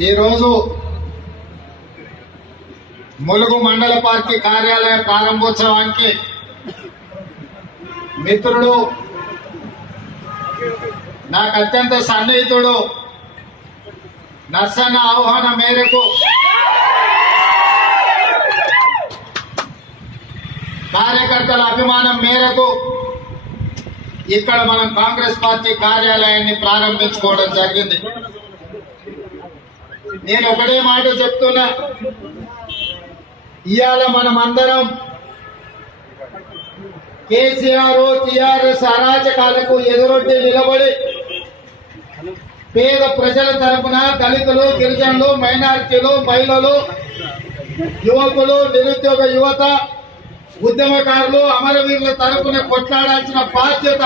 ఈరోజు ములుగు మండల పార్టీ కార్యాలయ ప్రారంభోత్సవానికి మిత్రుడు నాకు అత్యంత సన్నిహితుడు నర్సన్న ఆహ్వాన మేరకు కార్యకర్తల అభిమానం మేరకు ఇక్కడ మనం కాంగ్రెస్ పార్టీ కార్యాలయాన్ని ప్రారంభించుకోవడం జరిగింది. నేను ఒకటే మాట చెప్తున్నా. ఇవాళ మనం అందరం కేసీఆర్ టిఆర్ఎస్ అరాచకాలకు ఎదురొడ్డి నిలబడి పేద ప్రజల తరపున దళితులు గిరిజనులు మైనారిటీలు మహిళలు యువకులు నిరుద్యోగ యువత ఉద్యమకారులు అమరవీరుల తరపున కొట్లాడాల్సిన బాధ్యత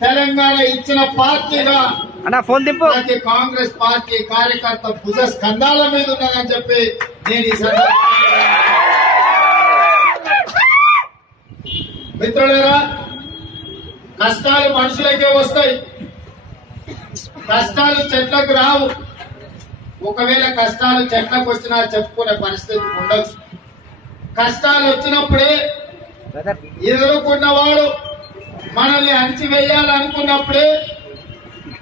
తెలంగాణ ఇచ్చిన పార్టీగా కాంగ్రెస్ పార్టీ కార్యకర్త భుజ స్కంధాల మీద ఉన్నదని చెప్పి నేను ఈ మిత్రులారా కష్టాలు మనుషులకే వస్తాయి. కష్టాలు చెట్లకు రావు. ఒకవేళ కష్టాలు చెట్లకు వచ్చినా చెప్పుకునే పరిస్థితి ఉండదు. కష్టాలు వచ్చినప్పుడే ఎదుర్కొన్నవాడు మనల్ని అణిచివేయాలనుకున్నప్పుడే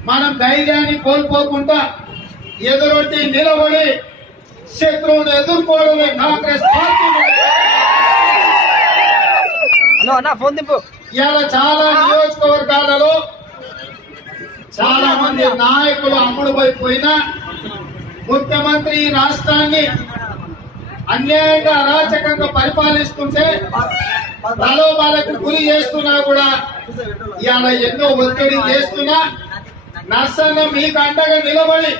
మనం ధైర్యాన్ని కోల్పోకుండా ఎదురొట్టి నిలబడి శత్రువును ఎదుర్కోవడమే కాంగ్రెస్ పార్టీ ఇలా చాలా నియోజకవర్గాలలో చాలా మంది నాయకులు అమ్ముడుపోయిపోయినా ముఖ్యమంత్రి ఈ రాష్ట్రాన్ని అన్యాయంగా అరాచకంగా పరిపాలిస్తుంటే ప్రలోభాలకు గురి చేస్తున్నా కూడా ఇవాళ ఎన్నో ఒత్తిడి చేస్తున్నా. నర్సన్న మీకు అండగా నిలబడి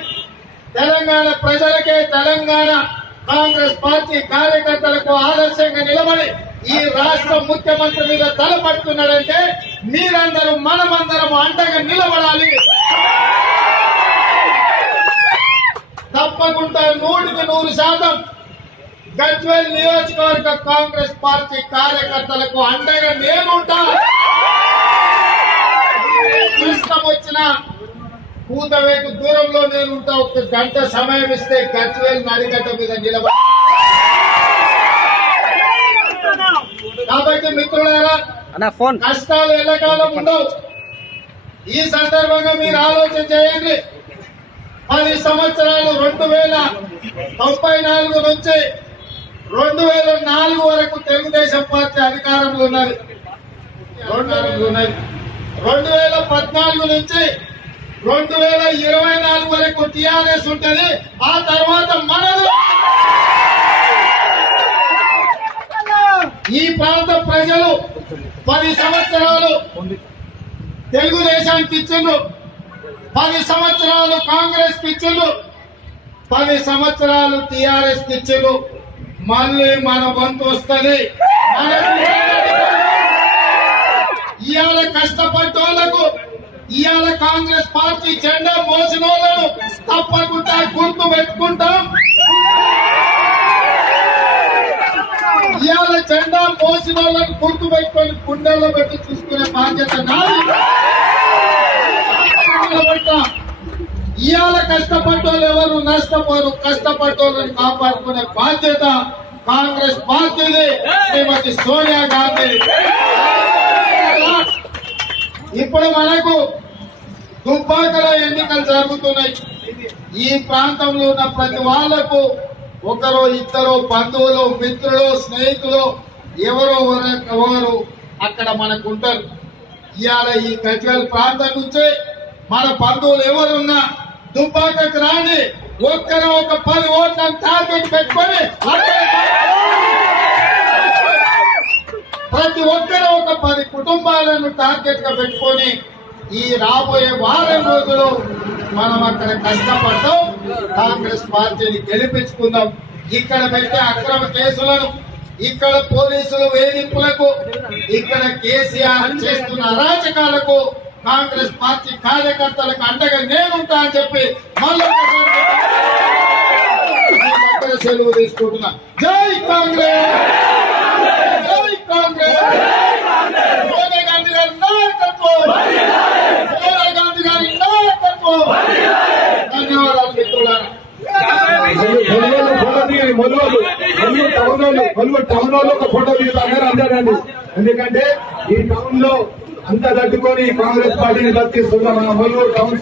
తెలంగాణ ప్రజలకే తెలంగాణ కాంగ్రెస్ పార్టీ కార్యకర్తలకు ఆదర్శంగా నిలబడి ఈ రాష్ట్ర ముఖ్యమంత్రి మీద తలపడుతున్నాడంటే మీరందరూ మనమందరం అండగా నిలబడాలి. తప్పకుండా నూటికి నూరు శాతం గజ్వేల్ నియోజకవర్గ కాంగ్రెస్ పార్టీ కార్యకర్తలకు అండగా నేనుంటా ఇష్టం వచ్చిన కూతవేటు దూరంలో నేనుంటా ఒక గంట సమయం ఇస్తే గజ్వేల్ నడిగడ్డ మీద నిలబడి. కాబట్టి మిత్రులారా కష్టాలు ఎల్లకాలం ఉండవు. ఈ సందర్భంగా మీరు ఆలోచన చేయండి. పది సంవత్సరాలు రెండు వేల తొంభై నాలుగు నుంచి రెండు వేల నాలుగు వరకు తెలుగుదేశం పార్టీ అధికారంలో ఉన్నది. రెండు వేల రెండు వేల పద్నాలుగు నుంచి రెండు వేల ఇరవై నాలుగు వరకు టిఆర్ఎస్ ఉంటుంది. ఆ తర్వాత మనది. ఈ ప్రాంత ప్రజలు పది సంవత్సరాలు తెలుగుదేశానికి ఇచ్చిండ్రు. పది సంవత్సరాలు కాంగ్రెస్కి ఇచ్చిండ్రు. పది సంవత్సరాలు టిఆర్ఎస్కి ఇచ్చిండ్రు. మళ్ళీ మన వంతు వస్తుంది. ఇవాళ కష్టపడ్డోళ్ళకు ఇవాళ కాంగ్రెస్ పార్టీ జెండా మోసిన వాళ్ళను తప్పకుండా గుర్తు పెట్టుకుంటాం. ఇవాళ జెండా మోసిన వాళ్ళకు గుర్తు పెట్టుకొని గుండెల్లో పెట్టి చూసుకునే బాధ్యత నాది. ఇవాళ కష్టపడ్డోళ్ళు ఎవరు నష్టపోరు కష్టపడ్డోళ్ళని కాపాడుకునే బాధ్యత కాంగ్రెస్ పార్టీది. శ్రీమతి సోనియా గాంధీ. ఇప్పుడు మనకు దుబ్బాకల ఎన్నికలు జరుగుతున్నాయి. ఈ ప్రాంతంలో ఉన్న ప్రతి వాళ్ళకు ఒకరో ఇద్దరు బంధువులు మిత్రులు స్నేహితులు ఎవరో ఎవరు అక్కడ మనకు ఉంటారు ఇవాళ ఈ గజ్వేల్ ప్రాంతం నుంచే మన బంధువులు ఎవరున్నా దుబ్బాకకు రాని ఒక్కరు ఒక పది ఓట్లను టార్గెట్ పెట్టుకొని ప్రతి ఒక్కరు ఒక పది కుటుంబాలను టార్గెట్గా పెట్టుకొని ఈ రాబోయే వారం రోజులు మనం అక్కడ కష్టపడతాం. కాంగ్రెస్ పార్టీని గెలిపించుకుందాం. ఇక్కడ పెట్టే అక్రమ కేసులను ఇక్కడ పోలీసులు వేధింపులకు ఇక్కడ కేసీఆర్ చేస్తున్న అరాచకాలకు కాంగ్రెస్ పార్టీ కార్యకర్తలకు అండగా నేనుంటా అని చెప్పి మళ్ళీ సెలవు తీసుకుంటున్నా. జై కాంగ్రెస్! జై కాంగ్రెస్! సోనియా గాంధీ గారి నాయకత్వం! సోనియా గాంధీ గారి నాయకత్వం! ధన్యవాదాలు మిత్రులారా. టౌన్ ఫోటో ఎందుకంటే ఈ టౌన్లో అంతా తట్టుకొని కాంగ్రెస్ పార్టీని బతికిస్తున్న మన మొలవ టౌన్